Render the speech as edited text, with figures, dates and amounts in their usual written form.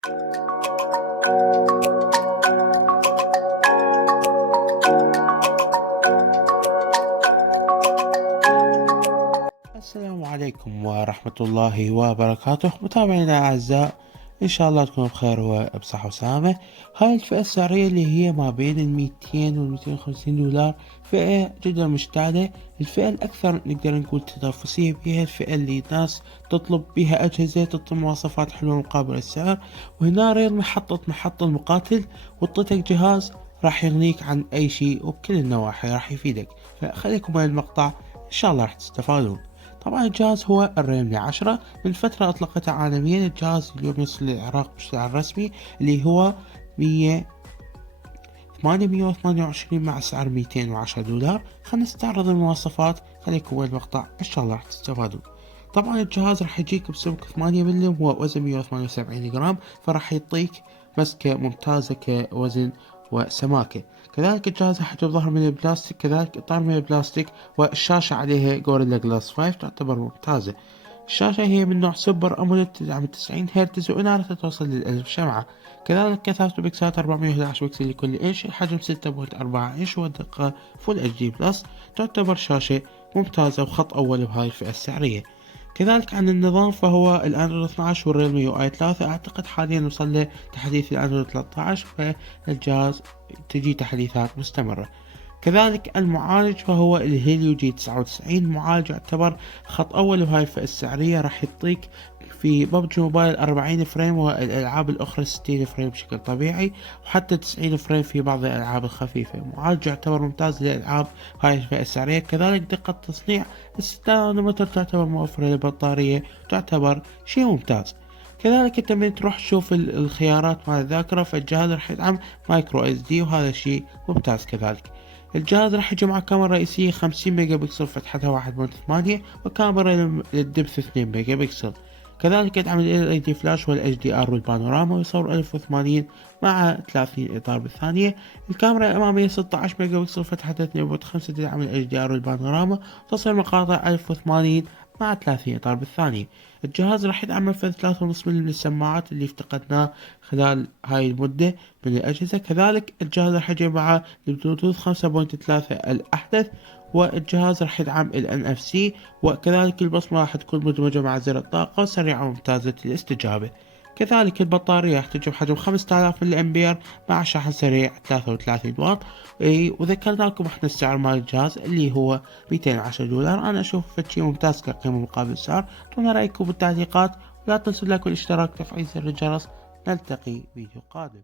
السلام عليكم ورحمة الله وبركاته، متابعينا الأعزاء، إن شاء الله تكونوا بخير وبصحة وسلامة. هاي الفئة السعرية اللي هي ما بين 200 $250، فئة جدا مشتعلة. الفئة الأكثر نقدر نقول تنافسية بها، الفئة اللي الناس تطلب بها أجهزة، تطلب مواصفات حلوة مقابل السعر. وهنا ريال محطة المقاتل، وطيتك جهاز راح يغنيك عن أي شيء وبكل النواحي راح يفيدك. فخليكم معي المقطع، إن شاء الله راح تستفادون. طبعا الجهاز هو الريلمي 10، من فترة أطلقته عالميا. الجهاز اليوم يوصل للعراق بسعر رسمي اللي هو 828 مع سعر $210. خلينا نستعرض المواصفات، خليكم وين المقطع، إن شاء الله راح تستفادون. طبعا الجهاز راح يجيك بسمك 8 ملم ووزن 178 جرام، فراح يعطيك مسكة ممتازة كوزن وسماكة. كذلك الجهاز راح يجيب ظهر من البلاستيك، كذلك إطار من البلاستيك، والشاشة عليها جوريلا جلاس 5 تعتبر ممتازة. الشاشة هي من نوع سوبر أموليد، تدعم 90 هرتز وإنارتها توصل لل1000 شمعة. كذلك كثافة البكسلات 411 بكسل لكل إنش، الحجم 6.4 إنش، والدقة فول اتش دي بلس. تعتبر شاشة ممتازة وخط أول بهاي الفئة السعرية. كذلك عن النظام فهو الأندرويد 12 والريلمي يو اي 3. أعتقد حاليا وصل له تحديث الأندرويد 13، فالجهاز تجي تحديثات مستمرة. كذلك المعالج فهو الهيليو جي 99، معالج يعتبر خط أول بهاي الفئة السعرية، راح يعطيك في ببجي موبايل 40 فريم، والألعاب الأخرى 60 فريم بشكل طبيعي، وحتى 90 فريم في بعض الألعاب الخفيفة. معالج يعتبر ممتاز للألعاب هاي الفئة السعرية. كذلك دقة تصنيع 6 نانومتر تعتبر موفرة للبطارية، تعتبر شيء ممتاز. كذلك انت من تروح تشوف الخيارات مع الذاكرة، فالجهاز راح يدعم مايكرو اس دي، وهذا شيء ممتاز. كذلك الجهاز راح يجي مع كاميرا رئيسية 50 ميجا بكسل فتحتها 1.8، وكاميرا للدبث 2 ميجا بكسل. كذلك يدعم ال LED فلاش وال HDR والبانوراما، ويصور 1080 مع 30 إطار بالثانية. الكاميرا الأمامية 16 ميجا بكسل فتحتها 2.5، تدعم ال HDR والبانوراما، تصل مقاطع 1080 مع 30 إطار بالثانية. الجهاز راح يدعم منفذ 3.5 ملم للسماعات اللي افتقدناه خلال هاي المدة من الأجهزة. كذلك الجهاز راح يجي مع البلوتوث 5.3 الأحدث، والجهاز راح يدعم ال NFC، وكذلك البصمة راح تكون مدمجة مع زر الطاقة، سريعة وممتازة الاستجابة. كذلك البطارية راح تجي بحجم 5000 ملي أمبير مع شحن سريع 33 واط. وذكرنا لكم احنا السعر مال الجهاز اللي هو $210. أنا أشوف شيء ممتاز كقيمة مقابل سعر. اعطونا رأيكم بالتعليقات، ولا تنسوا اللايك والاشتراك وتفعيل زر الجرس. نلتقي فيديو قادم.